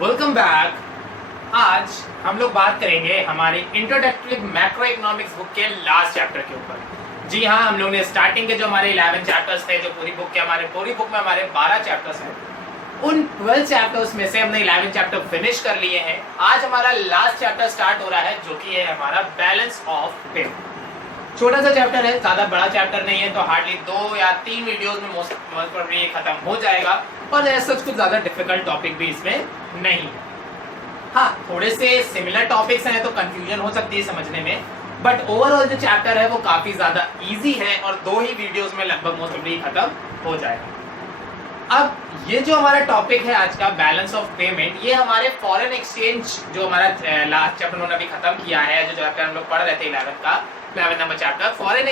Welcome back. आज हम लोग बात करेंगे हमारी इंट्रोडक्टरी मैक्रो इकोनॉमिक्स बुक के लास्ट चैप्टर के ऊपर। जी हाँ, हम लोग ने स्टार्टिंग के जो हमारे 11 चैप्टर्स थे, जो पूरी बुक में हमारे 12 चैप्टर्स हैं, उन 12 चैप्टर्स में से हमने 11 चैप्टर फिनिश कर लिए हैं। आज हमारा लास्ट चैप्टर स्टार्ट हो रहा है, जो कि है हमारा बैलेंस ऑफ पेमेंट। छोटा सा चैप्टर है, ज्यादा बड़ा चैप्टर नहीं है, तो हार्डली 2 या 3 वीडियोस में मोस्ट प्रोबेबली खत्म हो जाएगा। और ऐसा कुछ ज्यादा डिफिकल्ट टॉपिक भी इसमें नहीं है। हाँ, थोड़े से सिमिलर टॉपिक्स हैं तो कंफ्यूजन हो सकती है समझने में, बट ओवरऑल जो चैप्टर है वो काफी ज्यादा इजी है और 2 ही वीडियोस में लगभग मोस्ट प्रोबेबली खत्म हो जाएगा। अब ये जो हमारा टॉपिक है आज का, बैलेंस ऑफ पेमेंट, ये हमारे फॉरेन एक्सचेंज जो हमारा लास्ट चैप्टर उन्होंने अभी खत्म किया है, जो चैप्टर हम लोग पढ़ रहे थे 11 number chapter, foreign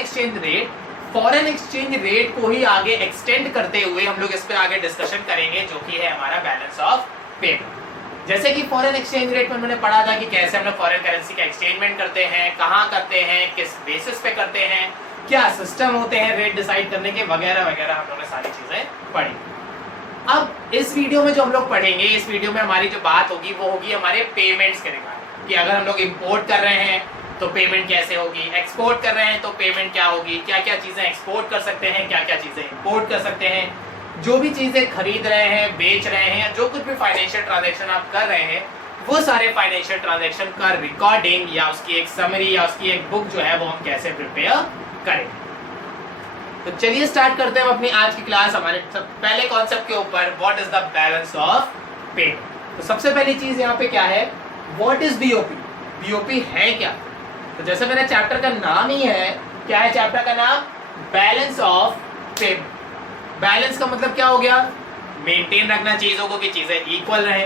exchange rate को ही आगे एक्सटेंड करते हुए हम लोग इस पे आगे डिस्कशन करेंगे, जो कि है हमारा बैलेंस ऑफ पेमेंट। जैसे कि फॉरेन एक्सचेंज रेट में मैंने पढ़ा था कि कैसे हम लोग फॉरेन करेंसी का एक्सचेंजमेंट करते हैं, कहाँ करते हैं, किस बेसिस पे करते हैं, क्या सिस्टम होते हैं रेट डिसाइड करने के, वगैरह वगैरह हम लोग ने सारी चीजें पढ़ी। अब इस वीडियो में जो हम लोग पढ़ेंगे, इस वीडियो में हमारी जो बात होगी वो होगी हमारे पेमेंट्स के रिगार्डिंग, कि अगर हम लोग इंपोर्ट कर रहे हैं तो पेमेंट कैसे होगी, एक्सपोर्ट कर रहे हैं तो पेमेंट क्या होगी, क्या क्या चीजें एक्सपोर्ट कर सकते हैं, क्या क्या चीजें इंपोर्ट कर सकते हैं, जो भी चीजें खरीद रहे हैं, बेच रहे हैं, जो कुछ भी फाइनेंशियल ट्रांजैक्शन आप कर रहे हैं, वो सारे फाइनेंशियल ट्रांजैक्शन का रिकॉर्डिंग या उसकी एक समरी या उसकी एक बुक जो है वो हम कैसे प्रिपेयर करेंगे। तो चलिए स्टार्ट करते हैं अपनी आज की क्लास हमारे पहले कॉन्सेप्ट के ऊपर, what is the balance of payment. तो सबसे पहली चीज यहाँ पे क्या है, व्हाट इज बीओपी। बीओपी है क्या? तो जैसे मेरे चैप्टर का नाम ही है, क्या है चैप्टर का नाम, बैलेंस ऑफ पेमेंट। बैलेंस का मतलब क्या हो गया, मेंटेन रखना चीजों को कि चीजें इक्वल रहे।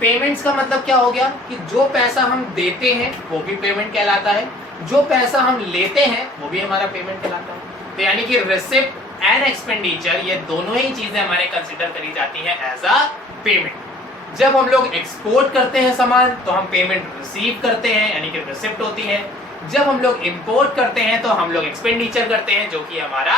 पेमेंट्स का मतलब क्या हो गया कि जो पैसा हम देते हैं वो भी पेमेंट कहलाता है, जो पैसा हम लेते हैं वो भी हमारा पेमेंट कहलाता है। तो यानी कि रिसिप्ट एंड एक्सपेंडिचर, ये दोनों ही चीजें हमारे कंसीडर करी जाती हैं एज अ पेमेंट। जब हम लोग एक्सपोर्ट करते हैं सामान तो हम पेमेंट रिसीव करते हैं, यानी कि रिसिप्ट होती है। जब हम लोग इंपोर्ट करते हैं तो हम लोग एक्सपेंडिचर करते हैं, जो कि हमारा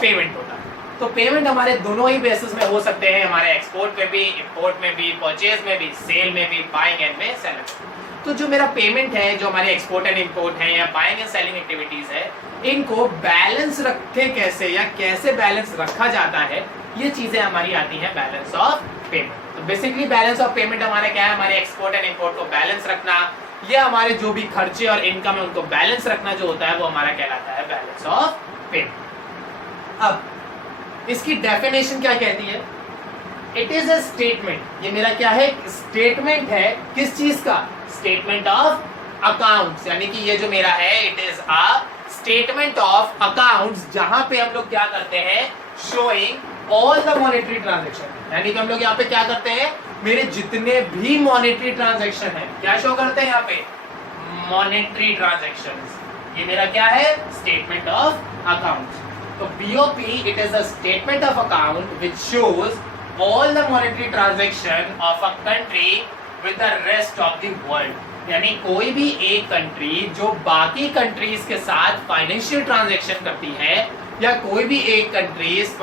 पेमेंट होता है। तो पेमेंट हमारे दोनों ही बेसिस में हो सकते हैं, हमारे एक्सपोर्ट में भी, इंपोर्ट में भी, परचेज में भी, सेल में भी, बाइंग एंड में, सेलिंग। तो जो मेरा पेमेंट है, जो हमारे एक्सपोर्ट एंड इंपोर्ट है या बाइंग एंड सेलिंग एक्टिविटीज है, इनको बैलेंस रखे कैसे या कैसे बैलेंस रखा जाता है, ये चीजें हमारी आती हैं बैलेंस ऑफ पेमेंट। तो बेसिकली बैलेंस ऑफ पेमेंट हमारे क्या है, हमारे एक्सपोर्ट एंड इंपोर्ट को बैलेंस रखना, या हमारे जो भी खर्चे और इनकम है उनको बैलेंस रखना जो होता है वो हमारा कहलाता है बैलेंस ऑफ पेमेंट। अब इसकी डेफिनेशन क्या कहती है, इट इज अ स्टेटमेंट। ये मेरा क्या है, स्टेटमेंट है, किस चीज का, स्टेटमेंट ऑफ अकाउंट्स। यानी कि ये जो मेरा है, it is a statement of accounts, जहां पे हम लोग क्या करते हैं, showing all the monetary transaction. यानी कि हम लोग यहाँ पे क्या करते हैं, मेरे जितने भी मॉनेटरी ट्रांजैक्शन है, क्या शो करते हैं यहाँ पे, मॉनेटरी ट्रांजैक्शंस। ये मेरा क्या है, स्टेटमेंट ऑफ अकाउंट्स। तो BOP, it is a statement of account which shows all the monetary transaction of a country with the rest of the world. यानी कोई भी एक कंट्री जो बाकी कंट्रीज के साथ फाइनेंशियल ट्रांजैक्शन करती है, या कोई भी एक कंट्रीज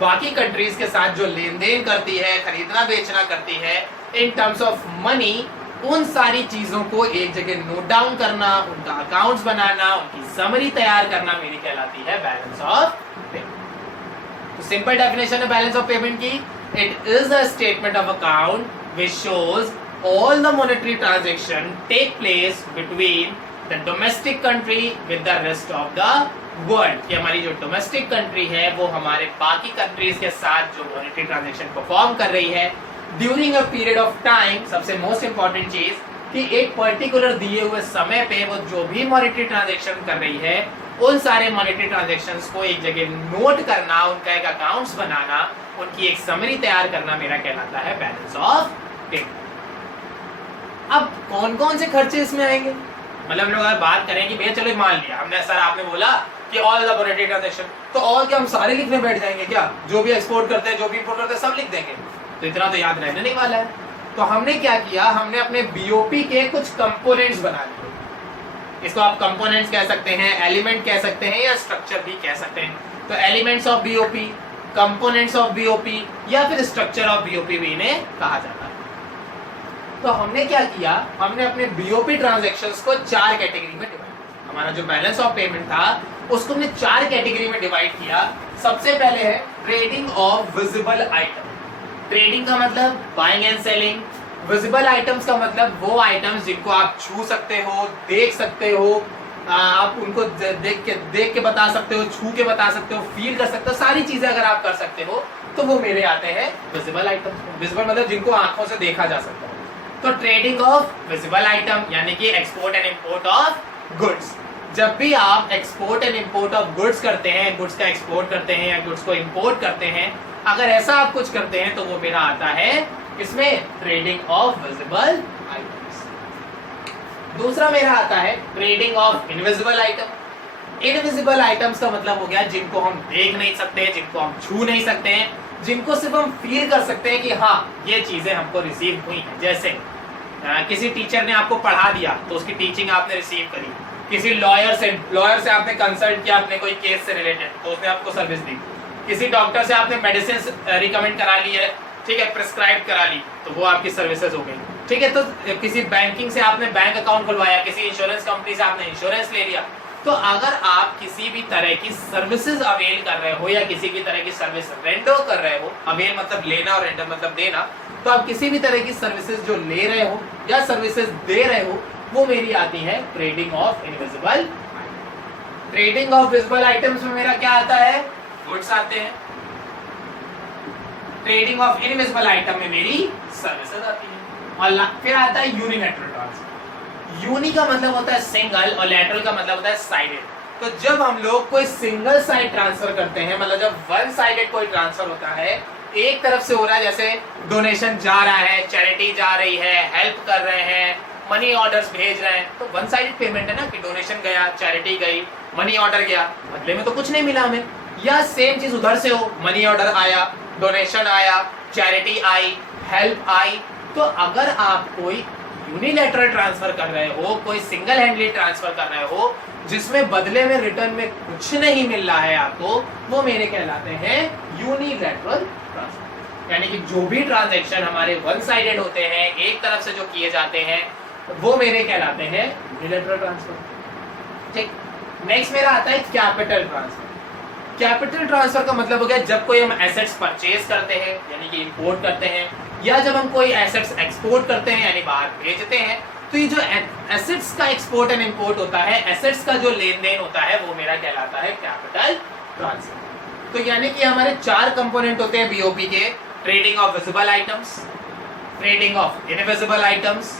बाकी कंट्रीज के साथ जो लेन देन करती है, खरीदना बेचना करती है इन टर्म्स ऑफ मनी, उन सारी चीजों को एक जगह नोट डाउन करना, उनका अकाउंट्स बनाना, उनकी समरी तैयार करना मेरी कहलाती है बैलेंस ऑफ पेमेंट। तो सिंपल डेफिनेशन है बैलेंस ऑफ पेमेंट की, it is a statement of account which shows all the monetary transaction take place between the domestic country with the rest of the world। कि हमारी जो domestic country है वो हमारे बाकी countries के साथ जो मॉनेटरी ट्रांजैक्शन परफॉर्म कर रही है during a period of time. सबसे मोस्ट इंपॉर्टेंट चीज कि एक पर्टिकुलर दिए हुए समय पे वो जो भी मॉनेटरी ट्रांजैक्शन कर रही है, उन सारे मॉनेटरी ट्रांजैक्शंस को एक जगह नोट करना, उनका एक अकाउंट्स बनाना, उनकी एक समरी तैयार करना मेरा कहलाता है बैलेंस ऑफ पेमेंट। अब कौन कौन से खर्चे इसमें आएंगे, मतलब लोग अगर बात करें कि भैया चलो मान लिया हमने, सर आपने बोला कि ऑल द मॉनेटरी ट्रांजैक्शन, तो और क्या हम सारे लिखने बैठ जाएंगे क्या, जो भी एक्सपोर्ट करते हैं, जो भी इंपोर्ट करते हैं, सब लिख देंगे? तो इतना तो याद रहने नहीं वाला है। तो हमने क्या किया, हमने अपने बीओपी के कुछ कंपोनेंट्स बना लिए। इसको आप कंपोनेंट्स कह सकते हैं, एलिमेंट कह सकते हैं, या स्ट्रक्चर भी कह सकते हैं। तो elements of BOP, components of BOP, या फिर स्ट्रक्चर ऑफ बीओपी भी इन्हें कहा जाता है। तो हमने क्या किया, हमने अपने बीओपी ट्रांजैक्शंस को 4 कैटेगरी में डिवाइड, हमारा जो बैलेंस ऑफ पेमेंट था उसको हमने 4 कैटेगरी में डिवाइड किया। सबसे पहले है trading of visible item. Trading का मतलब buying and selling, visible items का मतलब वो आइटम्स जिनको आप छू सकते हो, देख सकते हो, आप उनको देख के बता सकते हो, छू के बता सकते हो, फील कर सकते हो, सारी चीजें अगर आप कर सकते हो तो वो मेरे आते हैं विजिबल आइटम्स। विजिबल मतलब जिनको आंखों से देखा जा सकता है। तो ट्रेडिंग ऑफ विजिबल आइटम यानी कि export and import of goods. जब भी आप export and import of goods करते हैं, गुड्स का एक्सपोर्ट करते हैं या गुड्स को इंपोर्ट करते हैं, अगर ऐसा आप कुछ करते हैं तो वो मेरा आता है इसमें ट्रेडिंग ऑफ विजिबल आइटम्स। दूसरा मेरा आता है trading of invisible item. Invisible items का मतलब हो गया जिनको हम देख नहीं सकते, जिनको हम छू नहीं सकते हैं, जिनको सिर्फ हम फील कर सकते हैं कि हाँ ये चीजें हमको रिसीव हुई हैं। जैसे किसी टीचर ने आपको पढ़ा दिया तो उसकी टीचिंग आपने रिसीव करी, किसी लॉयर से आपने कंसल्ट किया अपने कोई केस से रिलेटेड तो उसने आपको सर्विस दी, किसी डॉक्टर से आपने मेडिसिन रिकमेंड करा ली है, ठीक है, प्रिस्क्राइब करा ली तो वो आपकी सर्विसेज हो गई, ठीक है। तो किसी बैंकिंग से आपने बैंक अकाउंट खुलवाया, किसी इंश्योरेंस कंपनी से आपने इंश्योरेंस ले लिया। तो अगर आप किसी भी तरह की सर्विसेज अवेल कर रहे हो या किसी भी तरह की सर्विस रेंडर कर रहे हो, अवेल मतलब लेना और रेंडर मतलब देना, तो आप किसी भी तरह की सर्विसेज जो ले रहे हो या सर्विसेज दे रहे हो वो मेरी आती है trading of invisible. Trading of visible items में मेरा क्या आता है, गुड्स आते हैं। ट्रेडिंग ऑफ इनविजिबल आइटम में मेरी सर्विसेज आती है। और फिर आता है यूनिलैटरल ट्रांसफर। यूनि का मतलब होता है सिंगल और लैटरल का मतलब होता है साइडेड। तो जब हम लोग कोई सिंगल साइड ट्रांसफर करते हैं, मतलब जब वन साइडेड कोई ट्रांसफर होता है, एक तरफ से हो रहा है, जैसे डोनेशन जा रहा है, चैरिटी जा रही है, हेल्प कर रहे हैं, मनी ऑर्डर्स भेज रहे हैं, तो वन साइडेड पेमेंट है ना कि डोनेशन गया, चैरिटी गई, मनी ऑर्डर गया, बदले में तो कुछ नहीं मिला हमें। या सेम चीज उधर से हो, मनी ऑर्डर आया, डोनेशन आया, चैरिटी आई, हेल्प आई। तो अगर आप कोई यूनिलैटरल ट्रांसफर कर रहे हो, कोई सिंगल हैंडली ट्रांसफर कर रहे हो जिसमें बदले में रिटर्न में कुछ नहीं मिल रहा है आपको, वो मेरे कहलाते हैं यूनिलैटरल ट्रांसफर। यानी कि जो भी ट्रांजैक्शन हमारे वन साइडेड होते हैं, एक तरफ से जो किए जाते हैं, वो मेरे कहलाते हैं यूनिलैटरल ट्रांसफर। ठीक, नेक्स्ट मेरा आता है कैपिटल ट्रांसफर। कैपिटल ट्रांसफर का मतलब हो गया जब कोई हम एसेट्स परचेज करते हैं यानी कि इंपोर्ट करते हैं, या जब हम कोई एसेट्स एक्सपोर्ट करते हैं यानी बाहर भेजते हैं। तो ये जो एसेट्स का एक्सपोर्ट एंड इंपोर्ट होता है, एसेट्स का जो लेन देन होता है, वो मेरा कहलाता है कैपिटल ट्रांसफर। तो यानी कि हमारे 4 कंपोनेंट होते हैं बीओपी के, trading of visible items, trading of invisible items,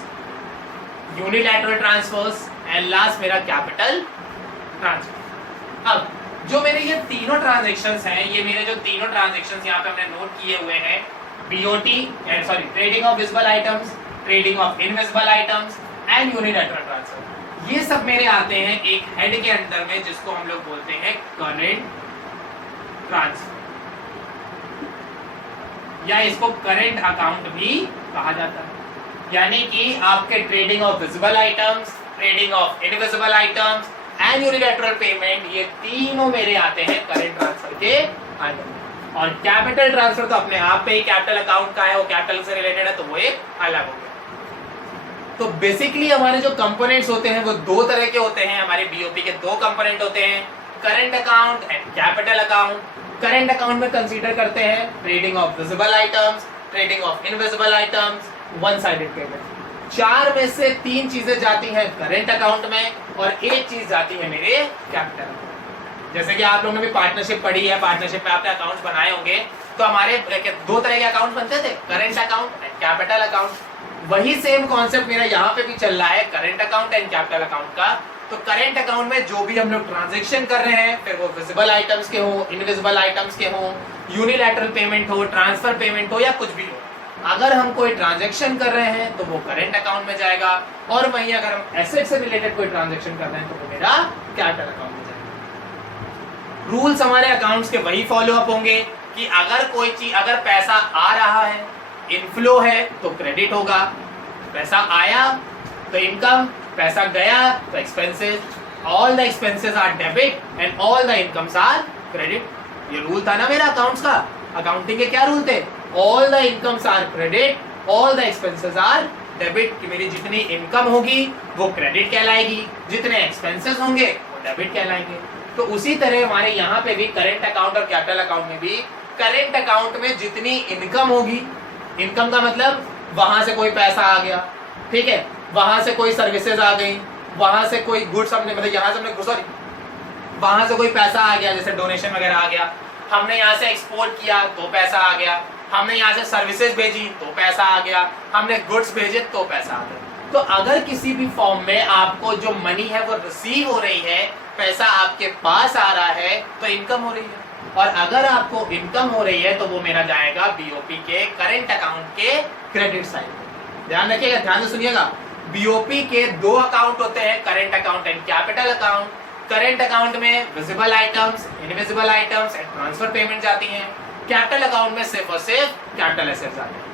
unilateral transfers and last मेरा कैपिटल ट्रांसफर। अब जो मेरे ये तीनों ट्रांजैक्शंस हैं, ये मेरे जो तीनों ट्रांजैक्शंस यहाँ पे हमने नोट किए हुए हैं, trading of visible items, trading of invisible items and unilateral transfer, ये सब मेरे आते हैं एक हेड के अंदर में जिसको हम लोग बोलते हैं करेंट ट्रांसफर, या इसको करेंट अकाउंट भी कहा जाता है। यानी कि आपके trading of visible items, trading of invisible items and unilateral payment, ये तीनों मेरे आते हैं करेंट ट्रांसफर के अंदर। और कैपिटल ट्रांसफर तो अपने आप पे ही कैपिटल अकाउंट का है, वो कैपिटल से रिलेटेड है, तो वो एक अलग हो गया। तो बेसिकली हमारे जो कंपोनेंट्स होते हैं वो 2 तरह के होते हैं। हमारे बीओपी के 2 कंपोनेंट होते हैं, current account and capital account. Current account में कंसीडर करते हैं trading of visible items, trading of invisible items, one sided payment. 4 में से 3 चीजें जाती हैं करेंट अकाउंट में और 1 चीज जाती है मेरे कैपिटल अकाउंट। जैसे कि आप लोगों ने भी पार्टनरशिप पढ़ी है, पार्टनरशिप में आपने अकाउंट्स बनाए होंगे, तो हमारे 2 तरह के अकाउंट बनते थे, current account and capital account. वही सेम कॉन्सेप्ट मेरा यहाँ पे भी चल रहा है, current account and capital account का। तो करेंट अकाउंट में जो भी हम लोग ट्रांजैक्शन कर रहे हैं, फिर वो विजिबल आइटम्स के हो, इनविजिबल आइटम्स के हो, यूनिलैटरल पेमेंट हो, ट्रांसफर पेमेंट हो या कुछ भी हो, अगर हम कोई ट्रांजैक्शन कर रहे हैं तो वो करेंट अकाउंट में जाएगा, और वहीं अगर हम एसेट से रिलेटेड कोई ट्रांजैक्शन कर रहे हैं तो वो मेरा कैपिटल अकाउंट में जाएगा। रूल्स हमारे अकाउंट्स के वही फॉलो अप होंगे कि अगर कोई चीज, अगर पैसा आ रहा है, इनफ्लो है तो क्रेडिट होगा, पैसा आया तो इनकम, पैसा गया तो expenses, all the expenses are debit and all the incomes are credit. ये रूल था ना मेरा अकाउंट्स का। अकाउंटिंग के क्या रूल थे? All the incomes are credit, all the expenses are debit, मेरी जितनी इनकम होगी वो क्रेडिट कहलाएगी, जितने एक्सपेंसेस होंगे वो डेबिट कहलाएंगे। तो उसी तरह हमारे यहाँ पे भी करेंट अकाउंट और कैपिटल अकाउंट में भी करेंट अकाउंट में जितनी इनकम होगी, इनकम का मतलब वहां से कोई पैसा आ गया, ठीक है, वहां से कोई सर्विसेज आ गई, वहां से कोई गुड्स हमने, मतलब यहाँ से हमने सॉरी वहां से कोई पैसा आ गया, जैसे डोनेशन वगैरह आ गया, हमने यहाँ से एक्सपोर्ट किया तो पैसा आ गया, हमने यहाँ से सर्विसेज भेजी तो पैसा आ गया, हमने गुड्स भेजे तो पैसा आ गया। तो अगर किसी भी फॉर्म में आपको जो मनी है वो रिसीव हो रही है, पैसा आपके पास आ रहा है, तो इनकम हो रही है। और अगर आपको इनकम हो रही है तो वो मेरा जाएगा बीओपी के करेंट अकाउंट के क्रेडिट साइड। ध्यान रखिएगा, ध्यान से सुनिएगा। बीओपी के दो अकाउंट होते हैं, current account and capital account. Current account में visible items, invisible items and transfer payment जाती हैं। कैपिटल अकाउंट में सिर्फ और सिर्फ कैपिटल एसेट्स आते हैं।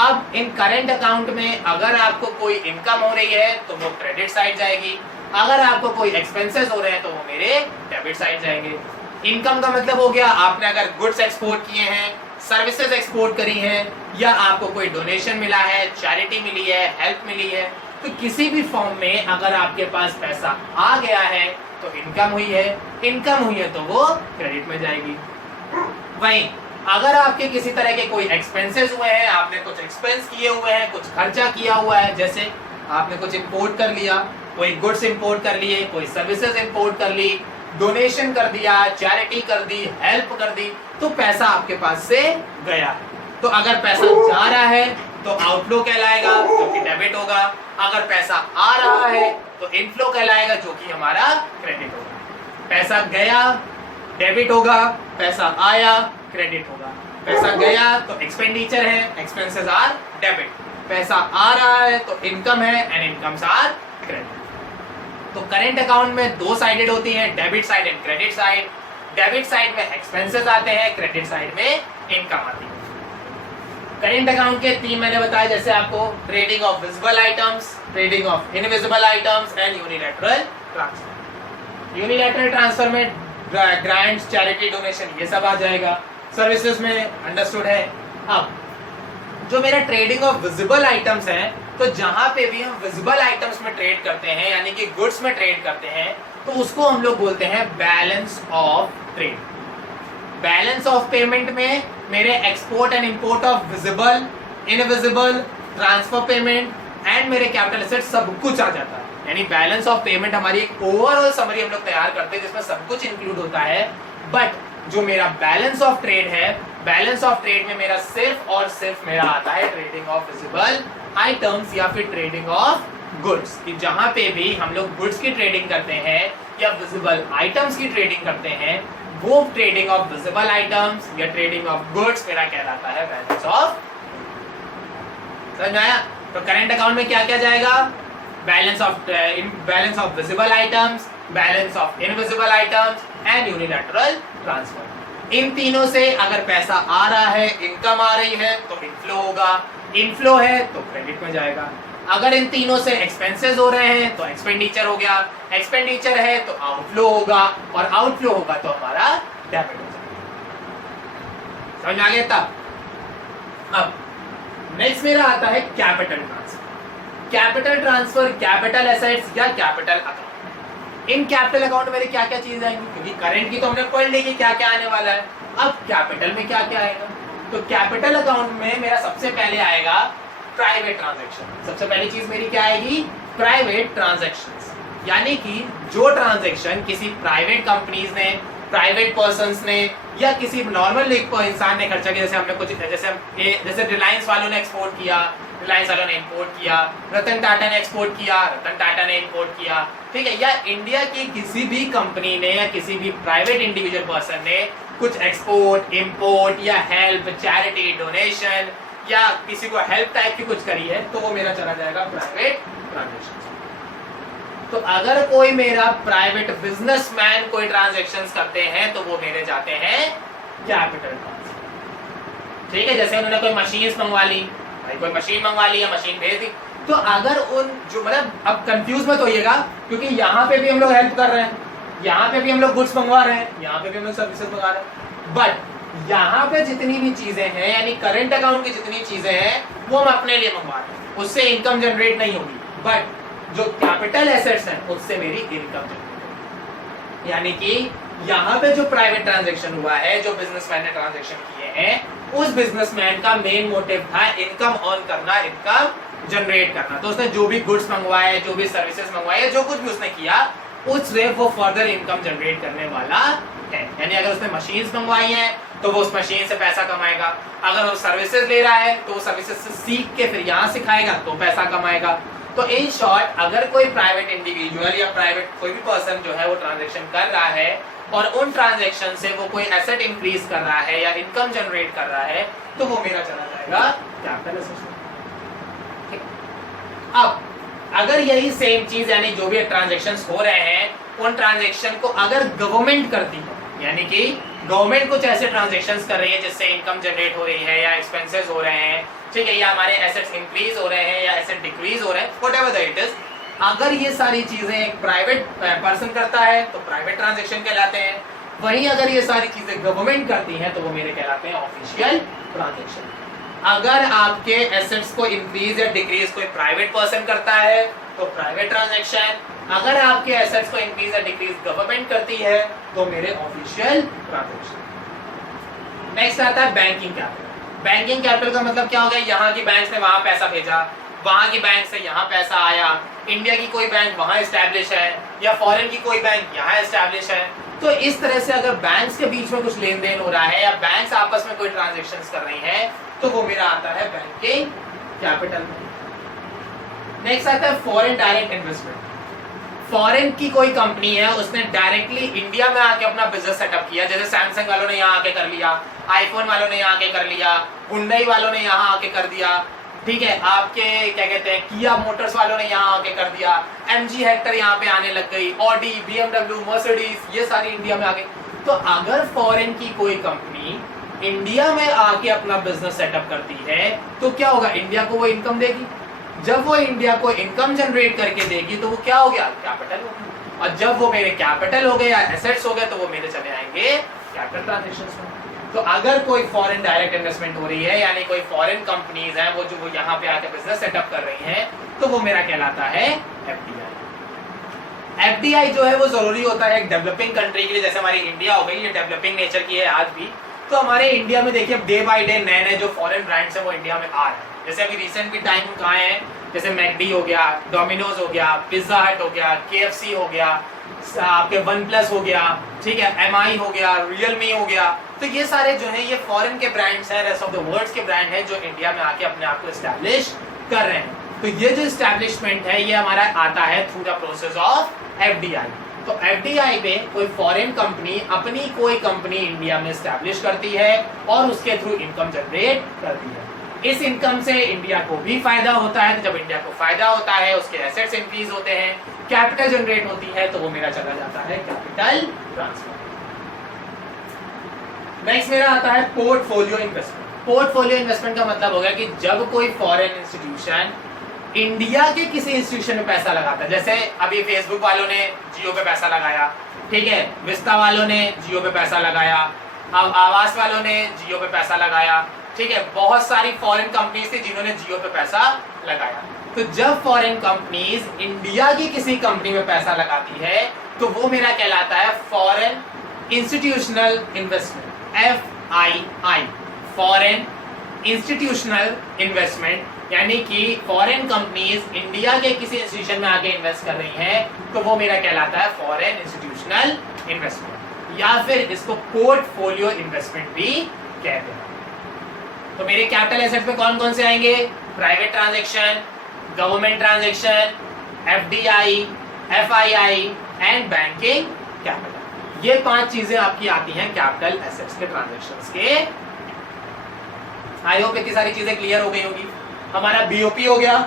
अब इन करेंट अकाउंट में अगर आपको कोई इनकम हो रही है तो वो क्रेडिट साइड जाएगी, अगर आपको कोई एक्सपेंसेस हो रहे हैं तो वो मेरे डेबिट साइड जाएंगे। इनकम का मतलब हो गया आपने अगर गुड्स एक्सपोर्ट किए हैं, सर्विसेज एक्सपोर्ट करी हैं, या आपको कोई डोनेशन मिला है, चैरिटी मिली है, हेल्प मिली है, तो किसी भी फॉर्म में अगर आपके पास पैसा आ गया है तो इनकम हुई है, इनकम हुई है तो वो क्रेडिट में जाएगी। वहीं अगर आपके किसी तरह के कोई एक्सपेंसेस हुए हैं, आपने कुछ एक्सपेंस किए हुए हैं, कुछ खर्चा किया हुआ है, जैसे आपने कुछ इंपोर्ट कर लिया, कोई गुड्स इंपोर्ट कर लिए, कोई सर्विसेज इंपोर्ट कर ली, डोनेशन कर दिया, चैरिटी कर दी, हेल्प कर दी, तो पैसा आपके पास से गया। तो अगर पैसा जा रहा है तो आउटफ्लो कहलाएगा जो कि डेबिट होगा, अगर पैसा आ रहा है तो इनफ्लो कहलाएगा जो कि हमारा क्रेडिट होगा। पैसा गया डेबिट होगा, पैसा आया क्रेडिट होगा। पैसा गया तो एक्सपेंडिचर है, एक्सपेंसेस आर डेबिट। पैसा आ रहा है तो इनकम है एंड इनकम्स आर क्रेडिट। तो करेंट अकाउंट में दो साइडेड होती हैं, debit side and credit side. Debit side में एक्सपेंसेस आते हैं, क्रेडिट साइड में इनकम आती है। करेंट अकाउंट के तीन मैंने बताया, जैसे आपको trading of visible items, trading of invisible items and unilateral transfer. Unilateral transfer में ग्रांट्स, चैरिटी, डोनेशन ये सब आ जाएगा। सर्विसेज में अंडरस्टूड है। अब जो मेरा ट्रेडिंग ऑफ विजिबल आइटम्स है, तो जहां पे भी हम विजिबल आइटम्स में ट्रेड करते हैं यानी कि गुड्स में ट्रेड करते हैं, तो उसको हम लोग बोलते हैं balance of trade. Balance of payment में मेरे export and import of visible, invisible, transfer payment and मेरे कैपिटल एसेट सब कुछ आ जाता है। यानी बैलेंस ऑफ पेमेंट हमारी एक ओवरऑल समरी हम लोग तैयार करते हैं जिसमें सब कुछ इंक्लूड होता है। बट जो मेरा बैलेंस ऑफ ट्रेड है, बैलेंस ऑफ ट्रेड में मेरा सिर्फ और सिर्फ मेरा आता है ट्रेडिंग ऑफ विजिबल आइटम्स या फिर ट्रेडिंग ऑफ गुड्स। कि जहां पे भी हम लोग गुड्स की ट्रेडिंग करते हैं या विजिबल आइटम्स की ट्रेडिंग करते हैं, वो ट्रेडिंग ऑफ विजिबल आइटम्स या ट्रेडिंग ऑफ गुड्स मेरा कहलाता है बैलेंस ऑफ। समझ आया? तो करेंट अकाउंट में क्या क्या जाएगा? Balance of visible items, balance of invisible items and unilateral transfer. इन तीनों से अगर पैसा आ रहा है, इनकम आ रही है, तो इनफ्लो होगा, इनफ्लो है तो क्रेडिट में जाएगा। अगर इन तीनों से एक्सपेंसेस हो रहे हैं तो एक्सपेंडिचर हो गया, एक्सपेंडिचर है तो आउटफ्लो होगा, और आउटफ्लो होगा तो हमारा डेबिट हो जाएगा। समझ आ गया? तब अब नेक्स्ट मेरा आता है capital transfer. Capital transfer, capital assets या capital account. In capital account मेरे क्या क्या चीज आएंगी, क्योंकि करंट की तो हमने पढ़ ली कि क्या क्या आने वाला है। अब कैपिटल में क्या क्या आएगा? तो कैपिटल अकाउंट में मेरा सबसे पहले आएगा प्राइवेट ट्रांजैक्शन। सबसे पहली चीज मेरी क्या आएगी? Private transactions. यानी कि जो ट्रांजैक्शन किसी प्राइवेट कंपनीज ने, प्राइवेट पर्संस ने या किसी नॉर्मल इंसान ने खर्चा किया, जैसे हमने कुछ जैसे रिलायंस वालों ने एक्सपोर्ट किया, रिलायंस वालों ने इंपोर्ट किया, रतन टाटा ने एक्सपोर्ट किया, रतन टाटा ने इंपोर्ट किया, ठीक है, या इंडिया की किसी भी कंपनी ने या किसी भी प्राइवेट इंडिविजुअल पर्सन ने कुछ एक्सपोर्ट, इंपोर्ट या हेल्प, चैरिटी, डोनेशन या किसी को हेल्प टाइप की कुछ करी है, तो वो मेरा चला जाएगा प्राइवेट ट्रांजैक्शन। तो अगर कोई मेरा प्राइवेट बिजनेसमैन कोई ट्रांजैक्शंस करते हैं तो वो मेरे जाते हैं कैपिटल ट्रांसफर। ठीक है, जैसे उन्होंने कोई मशीन मंगवा ली, भाई कोई मशीन मंगवा ली या मशीन भेज दी, तो अगर उन जो मतलब अब कंफ्यूज मत होइएगा, क्योंकि यहाँ पे भी हम लोग हेल्प कर रहे हैं, यहाँ पे भी हम लोग गुड्स मंगवा रहे हैं, यहाँ पे भी हम लोग सर्विसेज मंगा रहे हैं, बट यहाँ पे जितनी भी चीजें हैं यानी करंट अकाउंट की जितनी चीजें हैं वो हम अपने लिए मंगवा रहे हैं। उससे इनकम जनरेट नहीं होगी, बट जो कैपिटल एसेट्स हैं उससे मेरी इनकम जनरेट होगी। यानी कि यहाँ पे जो प्राइवेट ट्रांजैक्शन हुआ है, जो बिजनेसमैन ने ट्रांजैक्शन किए हैं, उस बिजनेसमैन का मेन मोटिव था इनकम अर्न करना, इनकम जनरेट करना। तो उसने जो भी गुड्स मंगवाए, जो भी सर्विसेज मंगवाए, जो कुछ भी उसने किया, उससे वो फर्दर इनकम जनरेट करने वाला है। यानी अगर उसने मशीन्स मंगवाई हैं तो वो उस मशीन से पैसा कमाएगा, अगर वो सर्विसेज ले रहा है तो वो सर्विसेज से सीख के फिर यहाँ सिखाएगा तो पैसा कमाएगा। तो इन शॉर्ट, अगर कोई प्राइवेट इंडिविजुअल या प्राइवेट कोई भी पर्सन जो है वो ट्रांजैक्शन कर रहा है और उन ट्रांजैक्शन से वो कोई एसेट इंक्रीज कर रहा है या इनकम जनरेट कर रहा है, तो वो मेरा चला जाएगा कैपिटल एसेट्स में। अब अगर यही सेम चीज, यानी जो भी ट्रांजैक्शंस हो रहे हैं, उन ट्रांजैक्शन को अगर गवर्नमेंट करती है, यानी कि गवर्नमेंट कुछ ऐसे ट्रांजैक्शंस कर रही है जिससे इनकम जनरेट हो रही है या एक्सपेंसेस हो रहे हैं, ठीक है, या हमारे एसेट्स इंक्रीज हो रहे हैं या एसेट डिक्रीज हो रहे हैं, व्हाटएवर द इट इज, अगर ये सारी चीजें एक प्राइवेट पर्सन करता है तो प्राइवेट ट्रांजैक्शन कहलाते हैं, वहीं अगर ये सारी चीजें गवर्नमेंट करती हैं तो वो मेरे कहलाते हैं ऑफिशियल ट्रांजैक्शन। अगर आपके एसेट्स को इंक्रीज या डिक्रीज कोई प्राइवेट पर्सन करता है तो प्राइवेट ट्रांजैक्शन, अगर आपके एसेट्स को इंक्रीज या डिक्रीज गवर्नमेंट करती है तो मेरे ऑफिशियल ट्रांजैक्शन। नेक्स्ट आता है बैंकिंग कैपिटल। बैंकिंग कैपिटल का मतलब क्या हो गया, यहाँ की बैंक ने वहां पैसा भेजा, वहां की बैंक से यहाँ पैसा आया, इंडिया की कोई बैंक वहां एस्टैब्लिश है या फॉरेन की कोई बैंक यहाँ एस्टैब्लिश है। तो इस तरह से अगर बैंक्स के बीच में कुछ लेन देन हो रहा है या बैंक्स आपस में कोई ट्रांजैक्शंस कर रही हैं तो वो मेरा आता है बैंकिंग कैपिटल में। नेक्स्ट आता है फॉरेन डायरेक्ट इन्वेस्टमेंट। फॉरेन की कोई कंपनी है, उसने डायरेक्टली इंडिया में आके अपना बिजनेस सेटअप किया, जैसे सैमसंग वालों ने यहाँ आके कर लिया, आईफोन वालों ने यहाँ आके कर लिया, हुंडई वालों ने यहाँ आके कर दिया, ठीक है, आपके क्या कहते हैं किया मोटर्स वालों ने यहाँ आके कर दिया, एमजी हेक्टर यहाँ पे आने लग गई, ऑडी, बीएमडब्ल्यू, मर्सिडीज, ये सारी इंडिया में आ गई। तो अगर फॉरेन की कोई कंपनी इंडिया में आके अपना बिजनेस सेटअप करती है तो क्या होगा, इंडिया को वो इनकम देगी। जब वो इंडिया को इनकम जनरेट करके देगी तो वो क्या हो गया, कैपिटल हो गया। और जब वो मेरे कैपिटल हो गए या एसेट्स हो गए तो वो मेरे चले आएंगे कैपिटल ट्रांजैक्शंस में। तो अगर कोई फॉरेन डायरेक्ट इन्वेस्टमेंट हो रही है, यानी कोई फॉरेन कंपनीज हैं वो जो वो यहाँ पे आके बिजनेस सेटअप कर रही हैं, तो वो मेरा कहलाता है एफडीआई। एफडीआई जो है वो जरूरी होता है एक डेवलपिंग कंट्री के लिए, जैसे हमारी इंडिया हो गई, ये डेवलपिंग नेचर की है आज भी। तो हमारे इंडिया में देखिए डे बाय डे नए नए जो फॉरेन ब्रांड्स हैं वो इंडिया में आ रहे हैं। जैसे अभी रिसेंट भी टाइम कहाँ है, जैसे मैकडी हो गया, डोमिनोज हो गया, पिज्जा हट हो गया, केएफसी हो गया, आपके वन प्लस हो गया, ठीक है, एमआई हो गया, रियलमी हो गया। तो ये सारे जो है ये फॉरेन के ब्रांड्स हैं, रेस्ट ऑफ द वर्ल्ड के ब्रांड हैं जो इंडिया में आके अपने आप को एस्टैब्लिश कर रहे हैं। तो ये जो एस्टैब्लिशमेंट है ये हमारा आता है through the process of FDI. तो एफडीआई में कोई फॉरेन कंपनी अपनी कोई कंपनी इंडिया में एस्टैब्लिश करती है और उसके थ्रू इनकम जनरेट करती है। इस इनकम से इंडिया को भी फायदा होता है। तो जब इंडिया को फायदा होता है, उसके एसेट्स इंक्रीज होते हैं, कैपिटल जनरेट होती है, तो वो मेरा चला जाता है कैपिटल ट्रांसफर। नेक्स्ट मेरा आता है पोर्टफोलियो इन्वेस्टमेंट। पोर्टफोलियो इन्वेस्टमेंट का मतलब हो गया कि जब कोई फॉरेन इंस्टीट्यूशन इंडिया के किसी इंस्टीट्यूशन में पैसा लगाता है, जैसे अभी फेसबुक वालों ने जियो पे पैसा लगाया, ठीक है, विस्ता वालों ने जियो पे पैसा लगाया, अब आवास वालों ने जियो पे पैसा लगाया, ठीक है, बहुत सारी फॉरेन कंपनीज थी जिन्होंने जियो पे पैसा लगाया। तो जब फॉरेन कंपनीज इंडिया की किसी कंपनी में पैसा लगाती है तो वो मेरा कहलाता है foreign institutional investment, FII, foreign institutional investment. यानी कि फॉरेन कंपनीज इंडिया के किसी इंस्टीट्यूशन में आके इन्वेस्ट कर रही हैं तो वो मेरा कहलाता है फॉरेन इंस्टीट्यूशनल इन्वेस्टमेंट, या फिर इसको पोर्टफोलियो इन्वेस्टमेंट भी कहते हैं। तो मेरे कैपिटल एसेट में कौन कौन से आएंगे, private transaction, government transaction, FDI, FII and banking capital. ये 5 चीजें आपकी आती हैं कैपिटल एसेट्स के ट्रांजैक्शंस के। आई होप इतनी सारी चीजें क्लियर हो गई होगी। हमारा BOP हो गया,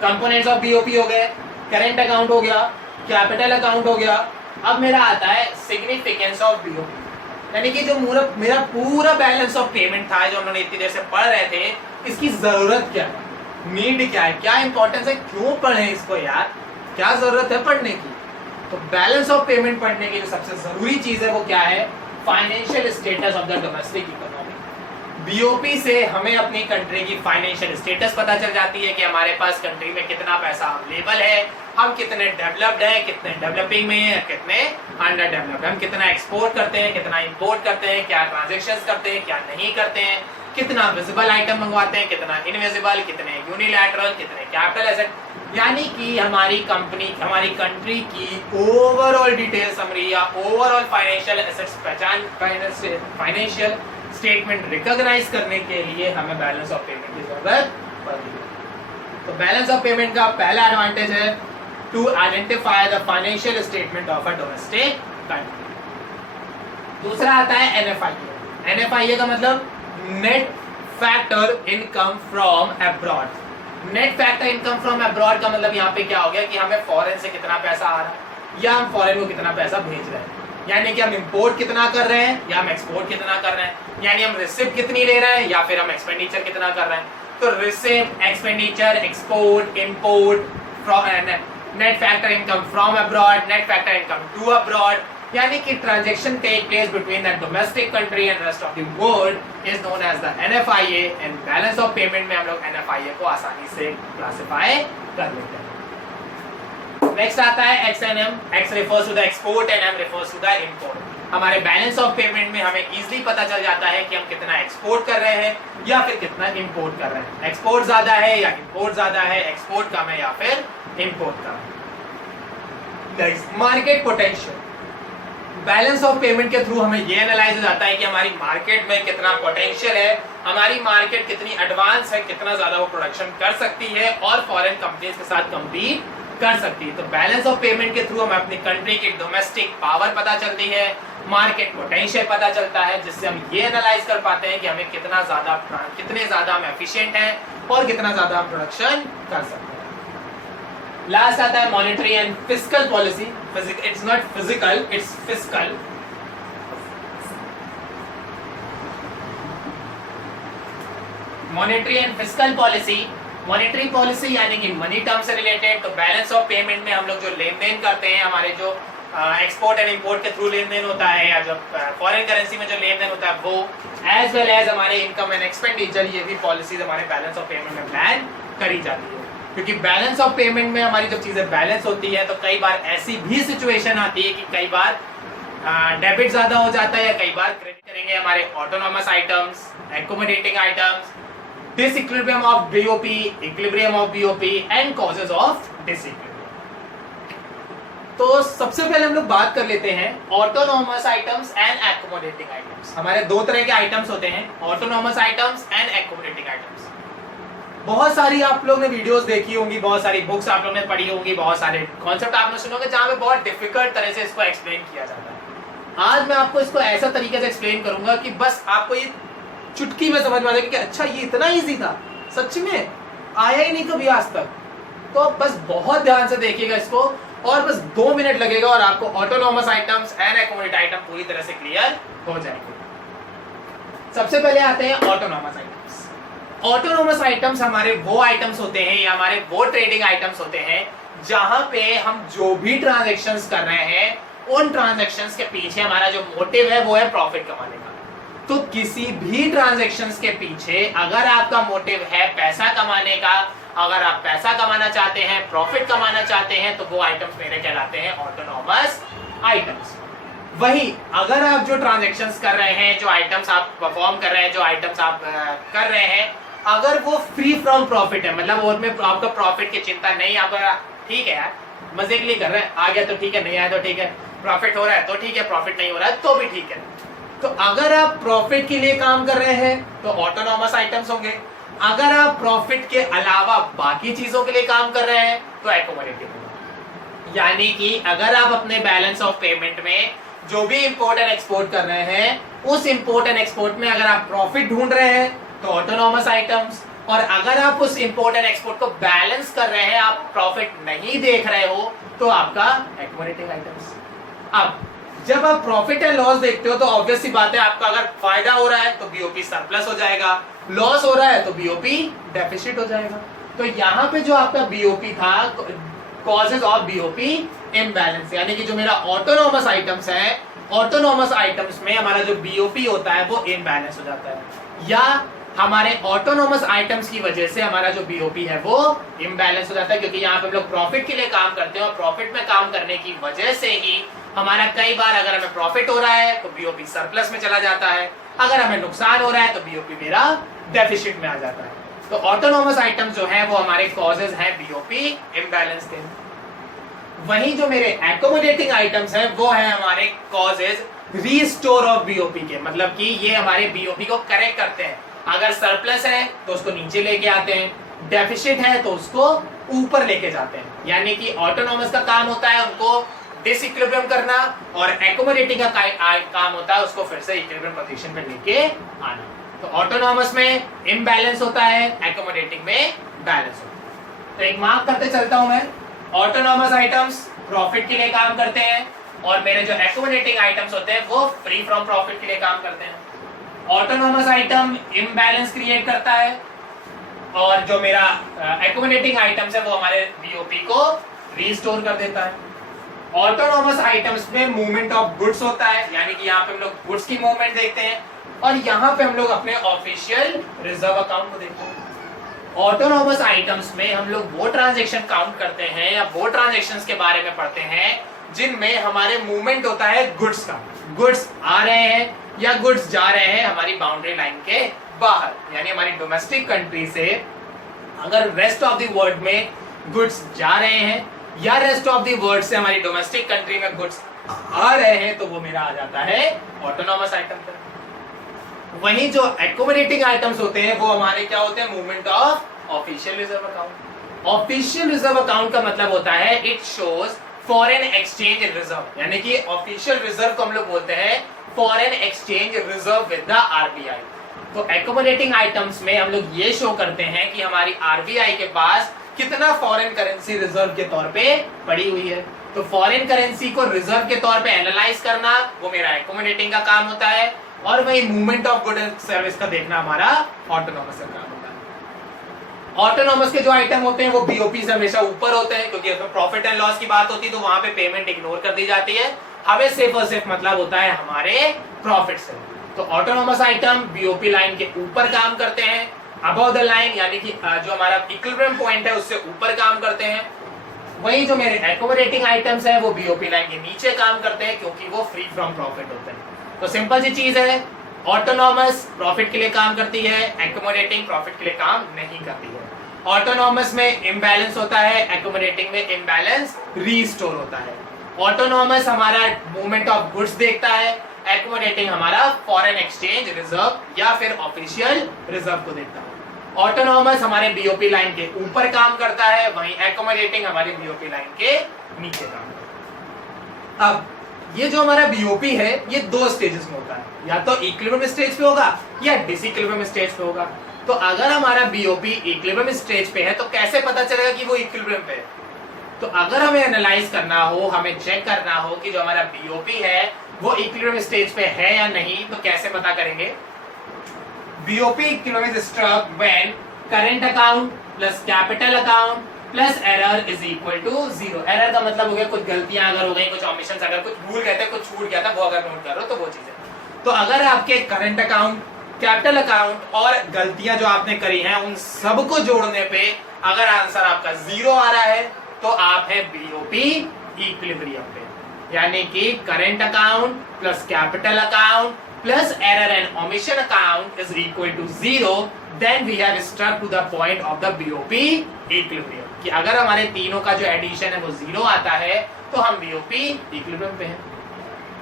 कंपोनेंट्स ऑफ BOP हो गए, करेंट अकाउंट हो गया, कैपिटल अकाउंट हो गया। अब मेरा आता है सिग्निफिकेंस ऑफ BOP, यानी कि जो मेरा पूरा बैलेंस ऑफ पेमेंट था जो उन्होंने इतनी देर से पढ़ रहे थे, इसकी जरूरत क्या है, नीड क्या है, क्या इंपॉर्टेंस है, क्यों पढ़े इसको यार, क्या जरूरत है पढ़ने की। तो बैलेंस ऑफ पेमेंट पढ़ने की जो सबसे जरूरी चीज है वो क्या है, financial status of the domestic economy. BOP से हमें अपनी कंट्री की फाइनेंशियल स्टेटस पता चल जाती है कि हमारे पास कंट्री में कितना पैसा अवेलेबल है, हम कितने डेवलप्ड हैं, कितने डेवलपिंग में हैं, कितने अंडर डेवलप्ड, हम कितना एक्सपोर्ट करते हैं, कितना इंपोर्ट करते हैं, क्या ट्रांजैक्शंस करते हैं, क्या नहीं करते हैं, कितना विजिबल आइटम मंगवाते हैं, कितना इनविजिबल, कितने यूनिलैटरल, कितने कैपिटल एसेट, यानी कि हमारी कंट्री की ओवरऑल डिटेल समरी या ओवरऑल फाइनेंशियल एसेट्स पहचान, फाइनेंशियल स्टेटमेंट रिकॉग्नाइज करने के लिए हमें बैलेंस ऑफ पेमेंट की जरूरत पड़ती है। तो बैलेंस ऑफ पेमेंट का पहला एडवांटेज है to identify the financial statement of a domestic country. दूसरा आता है एनएफआईए। एनएफआईए का मतलब net factor income from abroad. Net factor income from abroad का मतलब यहाँ पे क्या हो गया कि हमें फॉरेन से कितना पैसा आ रहा है या हम फॉरेन को कितना पैसा भेज रहे हैं, यानी कि हम इंपोर्ट कितना कर रहे हैं या हम एक्सपोर्ट कितना कर रहे हैं, यानी हम रिसिप्ट कितनी ले रहे हैं या फिर हम एक्सपेंडिचर कितना कर रहे हैं। तो receipt, expenditure, export, import, net factor income from abroad, net factor income to abroad, यानी कि transaction take place between the domestic country and rest of the world is known as the NFIA. And balance of payment में हम लोग NFIA को आसानी से classify कर लेते हैं। नेक्स्ट आता है X and M. X refers to the export and M refers to the import. हमारे बैलेंस ऑफ पेमेंट में हमें इजीली पता चल जाता है कि हम कितना एक्सपोर्ट कर रहे हैं या फिर कितना इंपोर्ट कर रहे हैं। एक्सपोर्ट ज्यादा है या इंपोर्ट ज्यादा है, एक्सपोर्ट कम है या फिर इंपोर्ट कम है। Next, market potential. Balance of payment के थ्रू हमें ये एनालाइज हो जाता है कि हमारी मार्केट में कितना पोटेंशियल है, हमारी मार्केट कितनी एडवांस है, कितना ज्यादा वो प्रोडक्शन कर सकती है और फॉरेन कंपनीज के साथ compete कर सकती है। तो बैलेंस ऑफ पेमेंट के थ्रू हमें अपनी कंट्री की डोमेस्टिक पावर पता चलती है, मार्केट पोटेंशियल पता चलता है, जिससे हम ये एनालाइज कर पाते हैं कि हमें कितने ज्यादा हम एफिशिएंट हैं और कितना ज्यादा हम प्रोडक्शन कर सकते हैं। लास्ट आता है monetary and fiscal policy. It's not physical, it's fiscal. Monetary and fiscal policy. Monetary policy यानी कि मनी टर्म से रिलेटेड। तो बैलेंस ऑफ पेमेंट में हम लोग जो लेन देन करते हैं, हमारे जो एक्सपोर्ट एंड इंपोर्ट के थ्रू लेन देन होता है या जो फॉरेन करेंसी में जो लेन देन होता है वो, एज वेल एज हमारे इनकम एंड एक्सपेंडिचर, ये भी पॉलिसीज हमारे बैलेंस ऑफ पेमेंट में प्लान करी जाती है। क्योंकि बैलेंस ऑफ पेमेंट में हमारी जब चीजें बैलेंस होती है तो कई बार ऐसी भी सिचुएशन आती है कि कई बार डेबिट ज्यादा हो जाता है या कई बार क्रेडिट करेंगे हमारे autonomous items, accommodating items, disequilibrium of BOP, equilibrium of BOP and causes of disequilibrium. तो सबसे पहले हम लोग बात कर लेते हैं autonomous items and accommodating items. हमारे दो तरह के आइटम्स होते हैं, autonomous items and accommodating items. बहुत सारी आप लोग ने वीडियोस देखी होंगी, बहुत सारी बुक्स आप लोग ने पढ़ी होंगी, बहुत सारे कॉन्सेप्ट आपने सुने होंगे जहां पे बहुत डिफिकल्ट तरह से इसको एक्सप्लेन किया जाता है। आज मैं आपको इसको ऐसा तरीके से एक्सप्लेन करूंगा कि बस आपको ये चुटकी में समझ में आ जाएगा कि अच्छा ये इतना इजी था, सच में आया ही नहीं कभी आज तक। तो बस बहुत ध्यान से देखिएगा इसको और बस 2 मिनट लगेगा और आपको autonomous items and accommodate item पूरी तरह से क्लियर हो जाएंगे। सबसे पहले आते हैं ऑटोनॉमस आइटम्स। ऑटोनॉमस आइटम्स हमारे वो आइटम्स होते हैं या हमारे वो ट्रेडिंग आइटम्स होते हैं जहां पे हम जो भी ट्रांजैक्शंस कर रहे हैं उन ट्रांजैक्शंस के पीछे हमारा जो मोटिव है वो है प्रॉफिट कमाने का। तो किसी भी ट्रांजैक्शंस के पीछे अगर आपका मोटिव है पैसा कमाने का, अगर आप पैसा कमाना चाहते हैं, प्रॉफिट कमाना चाहते हैं, तो वो आइटम्स मेरे कहलाते हैं ऑटोनॉमस आइटम्स। वही अगर आप जो ट्रांजैक्शंस कर रहे हैं, जो आइटम्स आप परफॉर्म कर रहे हैं, जो आइटम्स आप कर रहे हैं, अगर वो फ्री फ्रॉम प्रॉफिट है, मतलब उसमें आपका प्रॉफिट की चिंता नहीं, आपका ठीक है यार मजे के लिए कर रहे हैं, आ गया तो ठीक है, नहीं आया तो ठीक है, प्रॉफिट हो रहा है तो ठीक है, प्रॉफिट नहीं हो रहा है तो भी ठीक है। तो अगर आप प्रॉफिट के लिए काम कर रहे हैं तो ऑटोनॉमस आइटम्स होंगे, अगर आप प्रॉफिट के अलावा बाकी चीजों के लिए काम कर रहे हैं तो एकोमोडेटिव होगा। यानी कि अगर आप अपने बैलेंस ऑफ पेमेंट में जो भी इंपोर्ट एंड एक्सपोर्ट कर रहे हैं, उस इंपोर्ट एंड एक्सपोर्ट में अगर आप प्रॉफिट ढूंढ रहे हैं तो ऑटोनॉमस आइटम्स, और अगर आप उस इंपोर्ट एंड एक्सपोर्ट को बैलेंस कर रहे हैं, आप प्रॉफिट नहीं देख रहे हो, तो आपका एकोमोडेटिंग आइटम्स। अब जब आप प्रॉफिट एंड लॉस देखते हो तो ऑब्वियस सी बात है, आपका अगर फायदा हो रहा है तो बीओपी सरप्लस हो जाएगा, लॉस हो रहा है तो बीओपी डेफिसिट हो जाएगा। तो यहाँ पे जो आपका बीओपी था, कॉजेज ऑफ बीओपी इम्बैलेंस, यानी कि जो मेरा ऑटोनॉमस आइटम्स है ऑटोनॉमस आइटम्स में हमारा जो बीओपी होता है वो इम्बैलेंस हो जाता है, या हमारे ऑटोनॉमस आइटम्स की वजह से हमारा जो बीओपी है वो इम्बैलेंस हो जाता है, क्योंकि यहाँ पे हम लोग प्रॉफिट के लिए काम करते हैं और प्रॉफिट में काम करने की वजह से ही हमारा कई बार अगर हमें प्रॉफिट हो रहा है तो बीओपी सरप्लस में चला जाता है, अगर हमें नुकसान हो रहा है तो बीओपी मेरा डेफिसिट में आ जाता है। तो ऑटोनॉमस आइटम्स जो है वो हमारे कॉजेज हैं बीओपी इम्बैलेंस के। वहीं जो मेरे एकोमोडेटिंग आइटम्स हैं वो है हमारे कॉजेज रीस्टोर ऑफ बीओपी के, मतलब कि ये हमारे बीओपी को करेक्ट करते हैं। अगर सरप्लस है तो उसको नीचे लेके आते हैं, डेफिसिट है तो उसको ऊपर लेके जाते हैं। यानी कि ऑटोनॉमस का काम होता है उनको डिसइक्विलिब्रियम करना, और एकोमोडेटिंग का काम होता है उसको फिर से इक्विलिब्रियम पोजीशन पे लेके आना। तो ऑटोनॉमस में इम्बैलेंस होता है, एकोमोडेटिंग में बैलेंस होता है। तो एक मार्क करते चलता हूं मैं, ऑटोनॉमस आइटम्स प्रॉफिट के लिए काम करते हैं और मेरे जो एकोमोडेटिंग आइटम्स होते हैं वो फ्री फ्रॉम प्रॉफिट के लिए काम करते हैं। ऑटोनॉमस आइटम इम्बैलेंस क्रिएट करता है और जो मेरा एकोमोडेटिंग आइटम्स है वो हमारे बीओपी को रीस्टोर कर देता है। ऑटोनॉमस आइटम्स में मूवमेंट ऑफ गुड्स होता है, यानी कि यहाँ पे हम लोग गुड्स की मूवमेंट देखते हैं, और यहाँ पे हम लोग अपने ऑफिशियल रिजर्व अकाउंट को देखते हैं। ऑटोनॉमस आइटम्स में हम लोग वो ट्रांजैक्शन काउंट करते हैं या वो ट्रांजैक्शंस के बारे में पढ़ते हैं जिनमें हमारे मूवमेंट होता है गुड्स का, गुड्स आ रहे हैं या गुड्स जा रहे हैं हमारी बाउंड्री लाइन के बाहर, यानी हमारी डोमेस्टिक कंट्री से अगर रेस्ट ऑफ द वर्ल्ड में गुड्स जा रहे हैं या रेस्ट ऑफ द वर्ल्ड से हमारी डोमेस्टिक कंट्री में गुड्स आ रहे हैं तो वो मेरा आ जाता है ऑटोनॉमस आइटम पर। वहीं जो एकोमोडेटिंग आइटम्स होते हैं वो हमारे क्या होते हैं, movement of official reserve account. Official reserve account का मतलब होता है it shows foreign exchange reserve, यानी कि ऑफिशियल रिजर्व को हम लोग बोलते हैं foreign exchange reserve with the RBI. तो एकोमोडेटिंग आइटम्स में हम लोग ये शो करते हैं कि हमारी आरबीआई के पास कितना फॉरेन करेंसी रिजर्व के तौर पे पड़ी हुई है। तो फॉरेन करेंसी को रिजर्व के तौर पे एनालाइज करना वो मेरा एकोमोडेटिंग का काम होता है, और वही movement of good and service का देखना हमारा ऑटोनॉमस का काम होता है। ऑटोनॉमस के जो आइटम होते हैं वो बीओपी से हमेशा ऊपर होते हैं, क्योंकि अगर प्रॉफिट एंड लॉस की बात होती है तो वहां पे पेमेंट इग्नोर कर दी जाती है, हमें सिर्फ और सिर्फ मतलब होता है हमारे प्रॉफिट से। तो ऑटोनॉमस आइटम बीओपी लाइन के ऊपर काम करते हैं, अबव द लाइन, यानी कि जो हमारा इक्विलिब्रियम पॉइंट है उससे ऊपर काम करते हैं। वहीं जो मेरे एकोमोडेटिंग आइटम्स है वो बीओपी लाइन के नीचे काम करते हैं, क्योंकि वो फ्री फ्रॉम प्रॉफिट होते हैं। तो सिंपल सी चीज है, ऑटोनॉमस प्रॉफिट के लिए काम करती है, एकोमोडेटिंग प्रॉफिट के लिए काम नहीं करती है। ऑटोनॉमस में इम्बैलेंस होता है, एकोमोडेटिंग में इम्बैलेंस रीस्टोर होता है। ऑटोनॉमस हमारा मूवमेंट ऑफ गुड्स देखता है, एकोमोडेटिंग हमारा फॉरेन एक्सचेंज रिजर्व या फिर ऑफिशियल रिजर्व को देखता है। ऑटोनॉमस हमारे बीओपी लाइन के ऊपर काम करता है, वहीं एकोमोडेटिंग हमारे बीओपी लाइन के नीचे काम करता है। अब ये जो हमारा बीओपी है ये दो स्टेजेस में होता है, या तो इक्विलिब्रियम स्टेज पे होगा या डिसइक्विलिब्रियम स्टेज पे होगा। तो अगर हमारा बीओपी इक्विलिब्रियम स्टेज पे है तो कैसे पता चलेगा कि वो इक्विलिब्रियम पे है? तो अगर हमें एनालाइज करना हो, हमें चेक करना हो कि जो हमारा बीओपी है वो इक्विलिब्रियम स्टेज पे है या नहीं, तो कैसे पता करेंगे? BOP equilibrium is struck when current account plus capital account plus error is equal to 0। Error का मतलब हो गया कुछ गलतियां अगर हो गई, कुछ ओमिशंस, अगर कुछ भूल गए थे, कुछ छूट गया था, वो अगर नोट कर रहे हो तो वो चीज है। तो अगर आपके करंट अकाउंट, कैपिटल अकाउंट और गलतियां जो आपने करी हैं उन सबको जोड़ने पे अगर आंसर आपका 0 आ रहा है तो आप है बीओपी इक्विलिब्रियम पे, यानी कि current account plus capital account plus error and omission account is equal to 0, then we have struck to the point of the BOP equilibrium। कि अगर हमारे तीनों का जो एडिशन है वो 0 आता है तो हम BOP equilibrium पे हैं,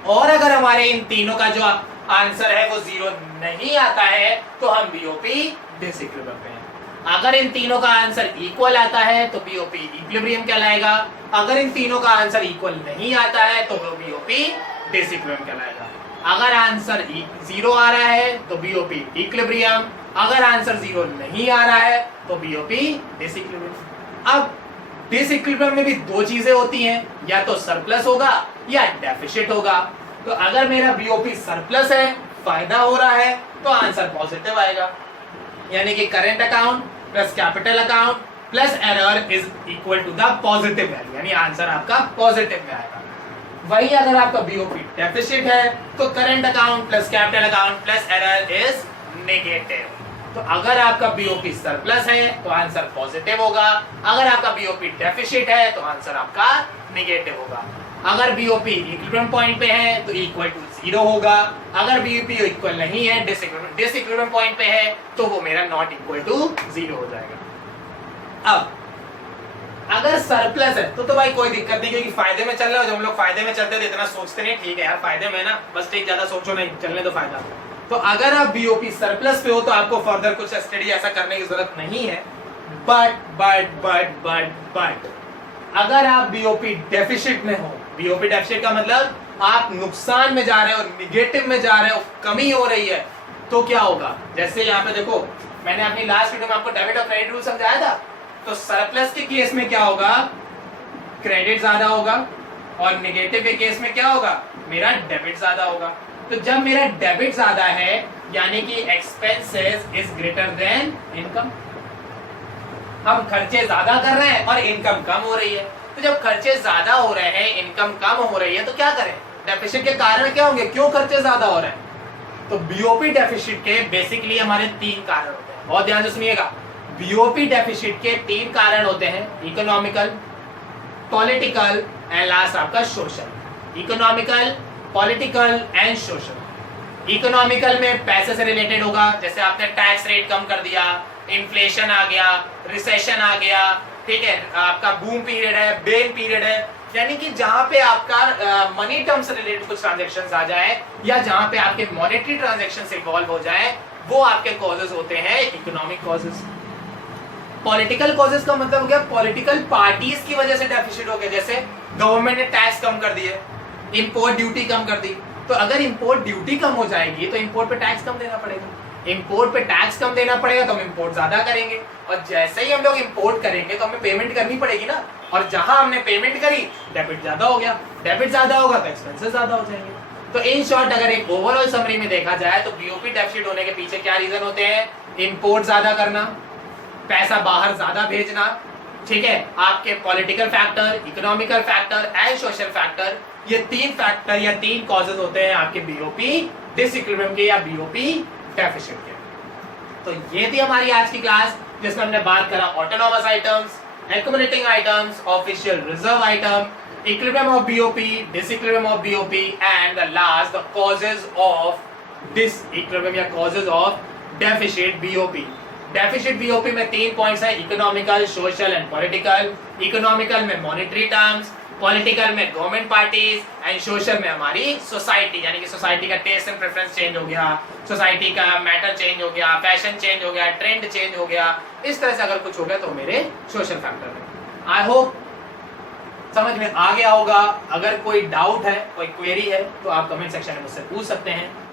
और अगर हमारे इन तीनों का जो आंसर है वो 0 नहीं आता है तो हम BOP डिसइक्विलिब्रियम पे हैं। अगर इन तीनों का आंसर इक्वल आता है तो BOP इक्विलिब्रियम कहलाएगा, अगर इन तीनों का आंसर इक्वल नहीं आता है तो वो BOP डिसइक्विलिब्रियम कहलाएगा। अगर आंसर 0 आ रहा है तो बीओपी इक्विलिब्रियम, अगर आंसर 0 नहीं आ रहा है तो बीओपी डिसइक्विलिब्रियम। अब डिसइक्विलिब्रियम में भी दो चीजें होती हैं, या तो सरप्लस होगा या डेफिसिट होगा। तो अगर मेरा बीओपी सरप्लस है, फायदा हो रहा है, तो आंसर पॉजिटिव आएगा, यानी कि current account plus capital account plus error is equal to the positive value, यानी आंसर आपका पॉजिटिव में आएगा। वही अगर आपका बीओपी डेफिसिट है तो current account plus capital account plus error is negative. तो अगर आपका बीओपी सरप्लस है तो आंसर पॉजिटिव होगा, अगर आपका बीओपी डेफिसिट है तो आंसर आपका नेगेटिव होगा। अगर बीओपी इक्विलिब्रियम पॉइंट पे है तो इक्वल टू 0 होगा, अगर बीओपी इक्वल नहीं है डिसइक्विलिब्रियम पॉइंट पे है तो वो मेरा नॉट इक्वल टू 0 हो जाएगा। अब अगर सरप्लस है तो भाई कोई दिक्कत नहीं, क्योंकि फायदे में चल रहा है। जब हम लोग फायदे में चलते हैं तो इतना सोचते नहीं, ठीक है यार फायदे में ना, बस ठीक, ज्यादा सोचो नहीं, चलने दो फायदा। तो अगर आप बीओपी सरप्लस पे हो तो आपको फर्दर कुछ स्टडी ऐसा करने की जरूरत नहीं है। बट अगर आप बीओपी डेफिसिट में हो, बीओपी डेफिसिट का मतलब आप नुकसान में जा रहे हो, निगेटिव में जा रहे हो, कमी हो रही है, तो क्या होगा? जैसे यहाँ पे देखो, मैंने अपनी लास्ट वीडियो में आपको डेबिट और क्रेडिट रूल समझाया था। तो सरप्लस के केस में क्या होगा? क्रेडिट ज्यादा होगा, और नेगेटिव के केस में क्या होगा? मेरा डेबिट ज्यादा होगा। तो जब मेरा डेबिट ज्यादा है यानी कि expenses is greater than income, हम खर्चे ज्यादा कर रहे हैं और इनकम कम हो रही है। तो जब खर्चे ज्यादा हो रहे हैं, इनकम कम हो रही है, तो क्या करें? डेफिसिट के कारण क्या होंगे? क्यों खर्चे ज्यादा हो रहे हैं? तो बीओपी डेफिसिट के बेसिकली हमारे 3 कारण होते हैं, बहुत ध्यान से सुनिएगा। बीओपी डेफिसिट के 3 कारण होते हैं, इकोनॉमिकल, पॉलिटिकल एंड लास्ट आपका social. Economical, political and social. Economical में पैसे से रिलेटेड होगा, जैसे आपने टैक्स रेट कम कर दिया, इन्फ्लेशन आ गया, रिसेशन आ गया, ठीक है, आपका बूम पीरियड है, बेन पीरियड है, यानी कि जहां पे आपका मनी टर्म से रिलेटेड कुछ ट्रांजैक्शंस आ जाए या जहां पे आपके मॉनेटरी ट्रांजैक्शंस इन्वॉल्व हो जाए, वो आपके कॉजेस होते हैं इकोनॉमिक कॉजेस। पॉलिटिकल कॉजेस का मतलब हो गया पॉलिटिकल पार्टीज की वजह से डेफिसिट हो गया, जैसे गवर्नमेंट ने टैक्स कम कर दिए, इंपोर्ट ड्यूटी कम कर दी। तो अगर इंपोर्ट ड्यूटी कम हो जाएगी तो इंपोर्ट पे टैक्स कम देना पड़ेगा, इंपोर्ट पे टैक्स कम देना पड़ेगा तो हम इंपोर्ट ज्यादा करेंगे, और जैसे ही हम लोग इंपोर्ट करेंगे तो हमें पेमेंट करनी पड़ेगी ना, और जहां हमने पेमेंट करी डेबिट ज्यादा हो गया, डेबिट ज्यादा होगा तो एक्सपेंसेस ज्यादा हो जाएंगे। तो इन शॉर्ट अगर एक ओवरऑल समरी में देखा जाए तो बीओपी डेफिसिट होने के पीछे क्या रीजन होते हैं? इंपोर्ट ज्यादा करना, पैसा बाहर ज्यादा भेजना, ठीक है, आपके political factor, economical factor and social factor, ये 3 फैक्टर या 3 कॉजेज होते हैं आपके बीओपी डिसइक्विलिब्रियम के या बीओपी डेफिसिट के। तो ये थी हमारी आज की क्लास, जिसमें हमने बात करा autonomous items, accumulating items, official reserve item, equilibrium of BOP, disequilibrium of BOP and the last the causes of disequilibrium या causes of deficit BOP. Deficit BOP में 3 पॉइंट्स हैं, economical, social and political. Economical में monetary terms, political में government parties and social में हमारी society, यानी कि society का टेस्ट एंड प्रेफरेंस चेंज हो गया, सोसाइटी का मैटर चेंज हो गया, फैशन चेंज हो गया, ट्रेंड चेंज हो गया, इस तरह से अगर कुछ हो गया तो मेरे सोशल फैक्टर में। आई होप समझ में आ गया होगा। अगर कोई डाउट है, कोई क्वेरी है तो आप कमेंट सेक्शन में मुझसे पूछ सकते हैं।